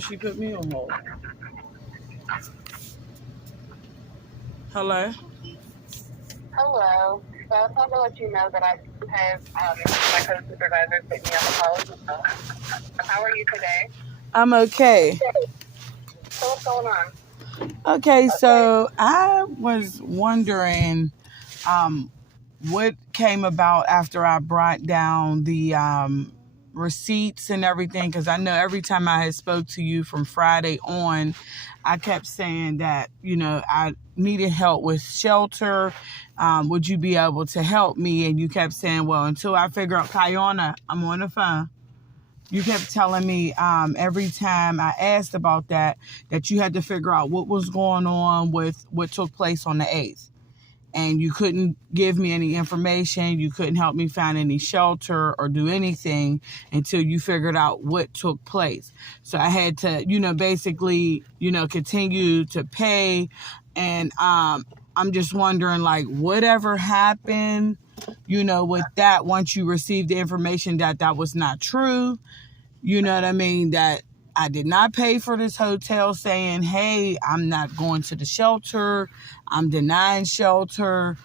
she put me on hold. Hello? Hello. So I just wanted to let you know that I have my co-supervisor put me on the call as well. How are you today? I'm okay. So what's going on? Okay, so I was wondering what came about after I brought down the receipts and everything, because I know every time I had spoke to you from Friday on, I kept saying that, I needed help with shelter. Would you be able to help me? And you kept saying, well, until I figure out, Kayana, I'm on the phone. You kept telling me every time I asked about that you had to figure out what was going on with what took place on the 8th. And you couldn't give me any information. You couldn't help me find any shelter or do anything until you figured out what took place. So I had to, basically, continue to pay. And I'm just wondering, like, whatever happened, with that, once you received the information that was not true, you know what I mean, that I did not pay for this hotel, saying, hey, I'm not going to the shelter, I'm denying shelter.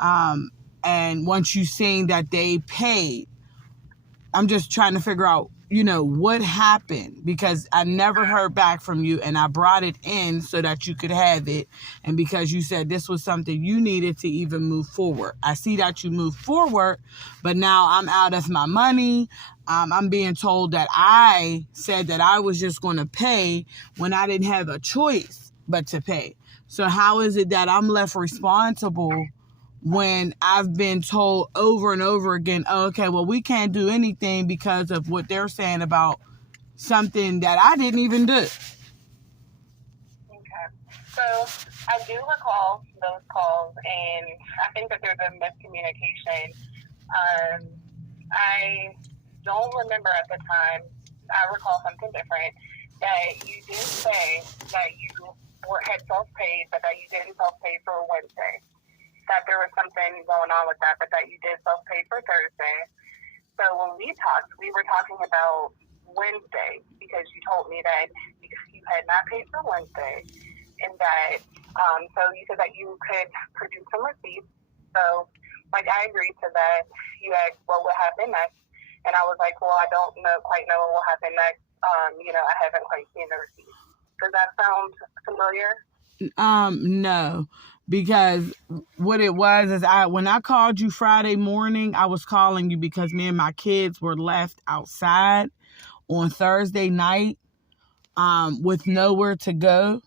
And once you seen that they paid, I'm just trying to figure out, what happened, because I never heard back from you, and I brought it in so that you could have it. And because you said this was something you needed to even move forward. I see that you moved forward, but now I'm out of my money. I'm being told that I said that I was just going to pay when I didn't have a choice but to pay. So how is it that I'm left responsible when I've been told over and over again, oh, okay, well, we can't do anything because of what they're saying about something that I didn't even do? Okay. So I do recall those calls, and I think that there's a miscommunication. I don't remember at the time. I recall something different, that you did say that you had self-paid, but that you didn't self-pay for Wednesday. That there was something going on with that, but that you did self-pay for Thursday. So when we talked, we were talking about Wednesday, because you told me that you had not paid for Wednesday, and that, so you said that you could produce some receipts. So, I agreed to that. You asked what would happen next, and I was like, well, I don't quite know what will happen next. I haven't quite seen the receipts. Does that sound familiar? No, because what it was is when I called you Friday morning, I was calling you because me and my kids were left outside on Thursday night, with nowhere to go.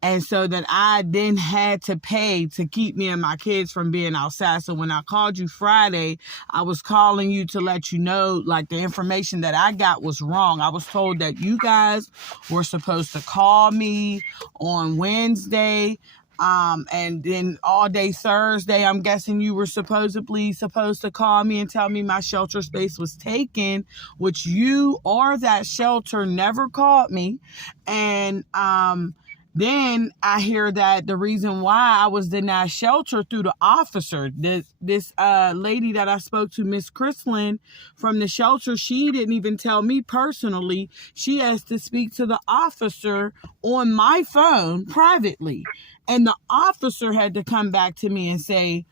And so that I then had to pay to keep me and my kids from being outside. So when I called you Friday, I was calling you to let you know, like, the information that I got was wrong. I was told that you guys were supposed to call me on Wednesday. And then all day Thursday, I'm guessing you were supposed to call me and tell me my shelter space was taken, which you or that shelter never called me. And, then I hear that the reason why I was denied shelter through the officer, this lady that I spoke to, Miss Chrislin from the shelter, she didn't even tell me personally. She asked to speak to the officer on my phone privately. And the officer had to come back to me and say,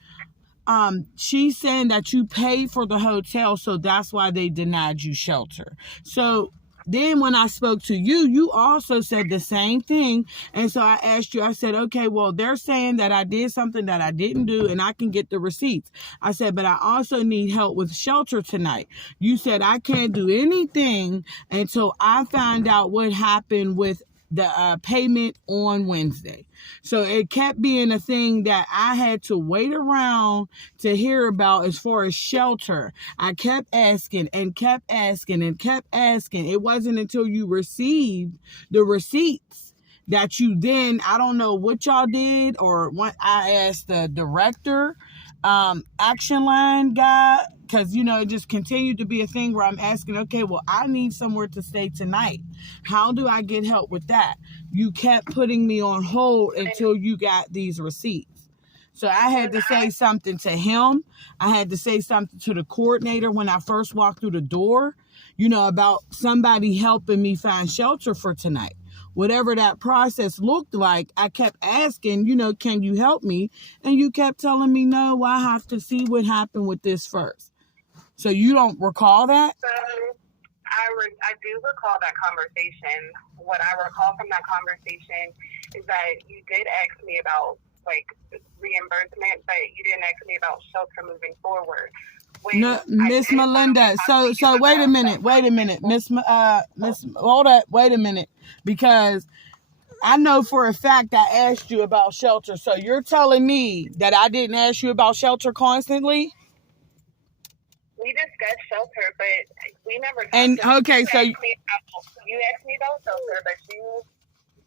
she's saying that you paid for the hotel, so that's why they denied you shelter. So then when I spoke to you, you also said the same thing. And so I asked you, I said, okay, well, they're saying that I did something that I didn't do and I can get the receipts. I said, but I also need help with shelter tonight. You said I can't do anything until I find out what happened with the payment on Wednesday. So it kept being a thing that I had to wait around to hear about as far as shelter. I kept asking and kept asking and kept asking. It wasn't until you received the receipts that you then, I don't know what y'all did, or what I asked the director, action line guy, because, it just continued to be a thing where I'm asking, okay, well, I need somewhere to stay tonight. How do I get help with that? You kept putting me on hold until you got these receipts. So I had to say something to him. I had to say something to the coordinator when I first walked through the door. about somebody helping me find shelter for tonight. Whatever that process looked like, I kept asking, can you help me? And you kept telling me, no, I have to see what happened with this first. So you don't recall that? So I do recall that conversation. What I recall from that conversation is that you did ask me about reimbursement, but you didn't ask me about shelter moving forward. No, Miss Melinda. So wait a minute, Miss. Hold up, wait a minute, because I know for a fact I asked you about shelter. So you're telling me that I didn't ask you about shelter constantly? We discussed shelter, but we never talked and about okay, you so asked me about shelter, but you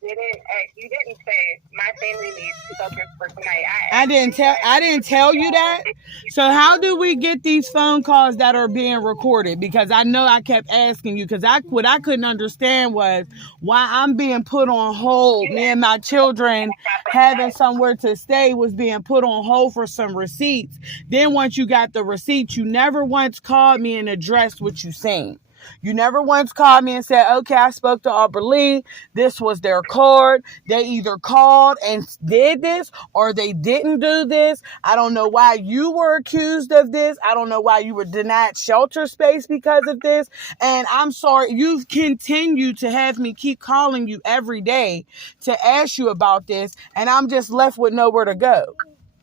didn't say my family needs shelter for tonight. I didn't tell you that. So how do we get these phone calls that are being recorded? Because I know I kept asking you, because what I couldn't understand was why I'm being put on hold. Me and my children having somewhere to stay was being put on hold for some receipts. Then once you got the receipts, you never once called me and addressed what you saying. You never once called me and said, okay, I spoke to Aubrey Lee. This was their card. They either called and did this or they didn't do this. I don't know why you were accused of this. I don't know why you were denied shelter space because of this. And I'm sorry, you've continued to have me keep calling you every day to ask you about this. And I'm just left with nowhere to go.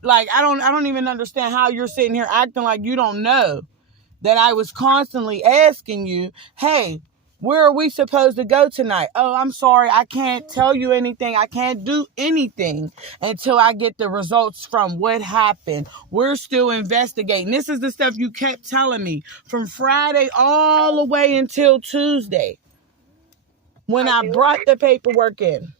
Like, I don't even understand how you're sitting here acting like you don't know that I was constantly asking you, hey, where are we supposed to go tonight? Oh, I'm sorry, I can't tell you anything. I can't do anything until I get the results from what happened. We're still investigating. This is the stuff you kept telling me from Friday all the way until Tuesday when I brought the paperwork in.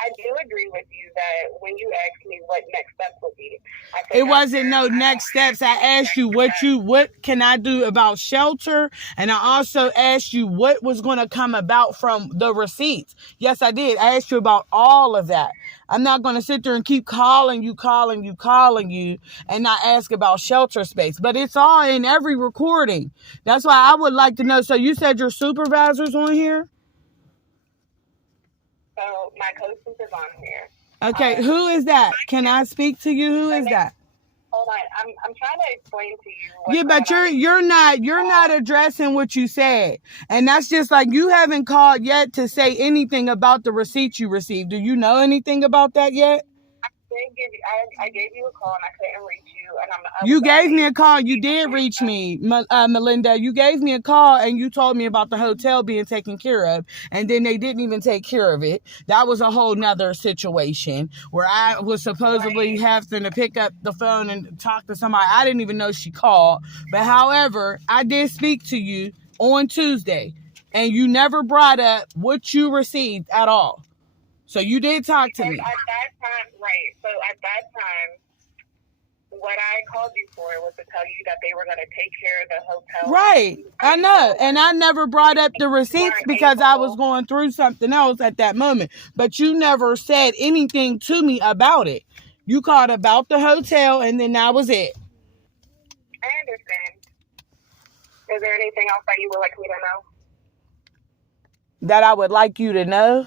I do agree with you that when you asked me what next steps would be, it wasn't no next steps. I asked you what can I do about shelter, and I also asked you what was going to come about from the receipts. Yes, I did. I asked you about all of that. I'm not going to sit there and keep calling you, and not ask about shelter space. But it's all in every recording. That's why I would like to know. So you said your supervisor's on here? So my co-super's on here. Okay, who is that? Can I speak to you? Who is that? Hold on, I'm trying to explain to you. Yeah, but you're not addressing what you said, and that's just like you haven't called yet to say anything about the receipt you received. Do you know anything about that yet? I gave you a call and I couldn't reach you, and you gave me a call. You did reach me, Melinda. You gave me a call and you told me about the hotel being taken care of, and then they didn't even take care of it. That was a whole nother situation where I was supposedly having to pick up the phone and talk to somebody. I didn't even know she called. But however, I did speak to you on Tuesday, and you never brought up what you received at all. So you did talk to me. At that time, right. So at that time, what I called you for was to tell you that they were going to take care of the hotel. Right. I know. And I never brought up the receipts because I was going through something else at that moment. But you never said anything to me about it. You called about the hotel and then that was it. I understand. Is there anything else that you would like me to know? That I would like you to know?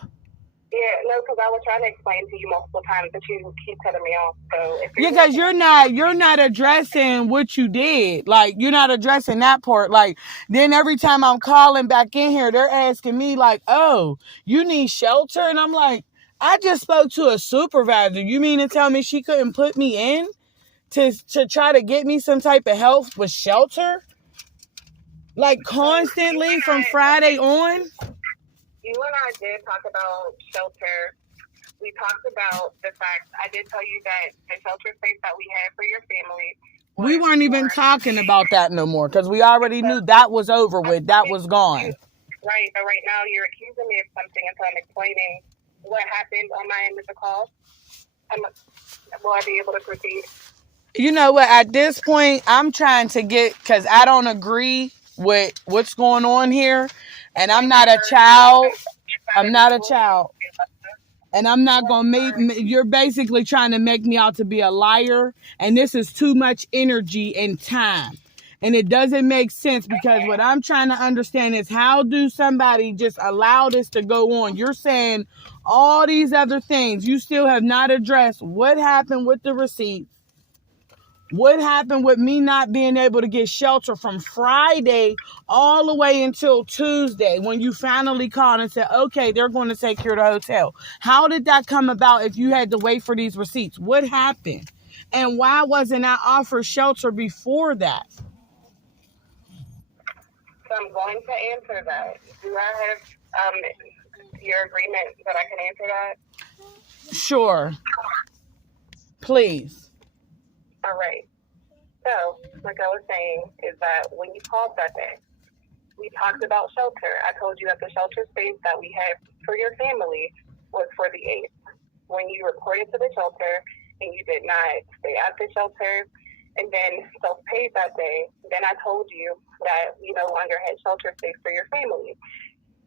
Yeah, no, because I was trying to explain to you multiple times, but you keep cutting me off. So because you're not addressing what you did. Like, you're not addressing that part. Like, then every time I'm calling back in here, they're asking me like, oh, you need shelter? And I'm like, I just spoke to a supervisor. You mean to tell me she couldn't put me in to try to get me some type of help with shelter? Like, constantly from Friday on? You and I did talk about shelter. We talked about the fact, I did tell you that the shelter space that we had for your family. We weren't even talking about that no more because we already knew that was over with. That was gone. Right, but right now you're accusing me of something until I'm explaining what happened on my end of the call. Will I be able to proceed? You know what? At this point, I'm trying to because I don't agree with what's going on here. And I'm not a child. I'm not a child. And I'm not going to you're basically trying to make me out to be a liar. And this is too much energy and time. And it doesn't make sense because what I'm trying to understand is how do somebody just allow this to go on? You're saying all these other things. You still have not addressed what happened with the receipts. What happened with me not being able to get shelter from Friday all the way until Tuesday when you finally called and said, okay, they're going to take care of the hotel. How did that come about if you had to wait for these receipts? What happened? And why wasn't I offered shelter before that? So I'm going to answer that. Do I have your agreement that I can answer that? Sure. Please. All right. So, like I was saying, is that when you called that day, we talked about shelter. I told you that the shelter space that we had for your family was for the 8th. When you reported to the shelter and you did not stay at the shelter and then self-paid that day, then I told you that we no longer had shelter space for your family.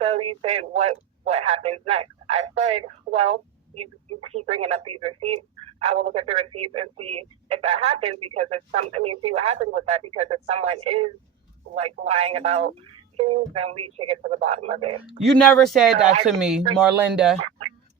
So you said, what happens next? I said, well, you keep bringing up these receipts. I will look at the receipts and see if that happens because see what happens with that because if someone is like lying about things, then we should get to the bottom of it. You never said that to me, Marlinda.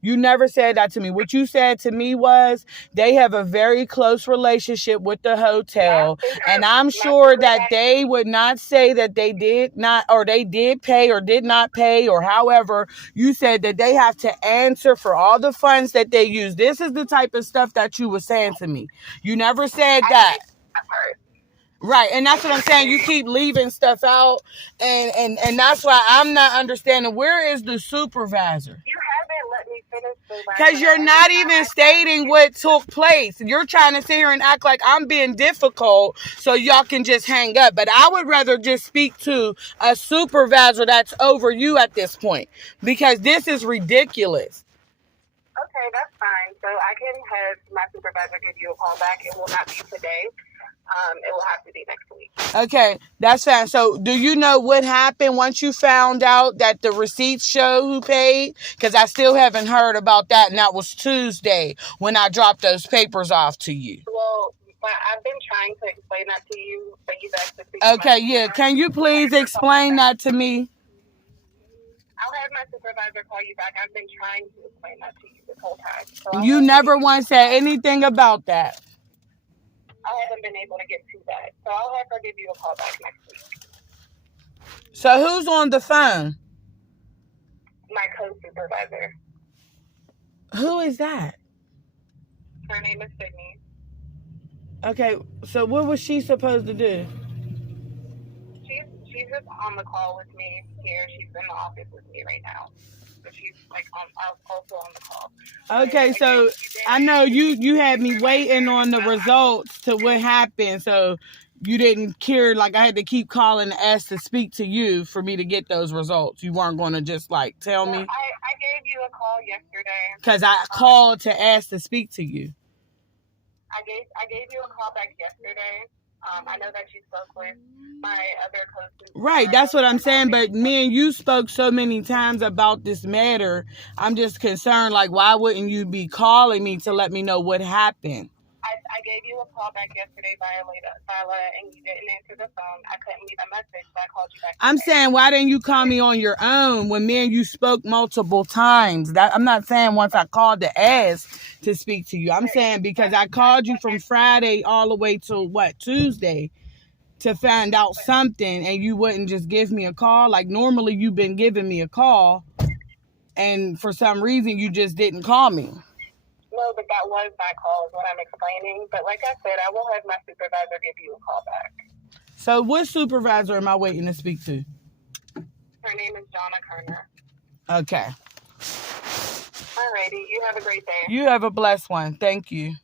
You never said that to me. What you said to me was they have a very close relationship with the hotel. And I'm sure that they would not say that they did not, or they did pay or did not pay, or however. You said that they have to answer for all the funds that they use. This is the type of stuff that you were saying to me. You never said that. Right, and that's what I'm saying. You keep leaving stuff out, and that's why I'm not understanding. Where is the supervisor? You haven't let me finish. Because you're not even stating what took place. You're trying to sit here and act like I'm being difficult so y'all can just hang up. But I would rather just speak to a supervisor that's over you at this point because this is ridiculous. Okay, that's fine. So I can have my supervisor give you a call back. It will not be today. It will have to be next week. Okay, that's fine. So do you know what happened once you found out that the receipts show who paid? Because I still haven't heard about that, and that was Tuesday when I dropped those papers off to you. Well, I've been trying to explain that to you, but you've asked to speak Okay, yeah. Can you please explain that to me? I'll have my supervisor call you back. I've been trying to explain that to you this whole time. So You never once said anything about that. I haven't been able to get to that. So I'll have her give you a call back next week. So who's on the phone? My co-supervisor. Who is that? Her name is Sydney. Okay, so what was she supposed to do? She's just on the call with me here. She's in the office with me right now. So she's like also on the call. Okay, so I know you had me waiting on the results to what happened. So you didn't care, like I had to keep calling and ask to speak to you for me to get those results. You weren't going to just like tell me? I gave you a call yesterday. Because I called to ask to speak to you. I gave you a call back yesterday. I know that you spoke with my other co-supervisor. Right, that's what I'm saying. But me and you spoke so many times about this matter. I'm just concerned, like, why wouldn't you be calling me to let me know what happened? I gave you a call back yesterday via and you didn't answer the phone. I couldn't leave a message, so I called you back today. I'm saying, why didn't you call me on your own when me and you spoke multiple times? That I'm not saying once I called to ask to speak to you. I'm saying because I called you from Friday all the way to Tuesday to find out something, and you wouldn't just give me a call. Like normally you've been giving me a call, and for some reason you just didn't call me. No, but that was my call is what I'm explaining. But like I said, I will have my supervisor give you a call back. So what supervisor am I waiting to speak to? Her name is Jonna Kerner. Okay. Alrighty. You have a great day. You have a blessed one. Thank you.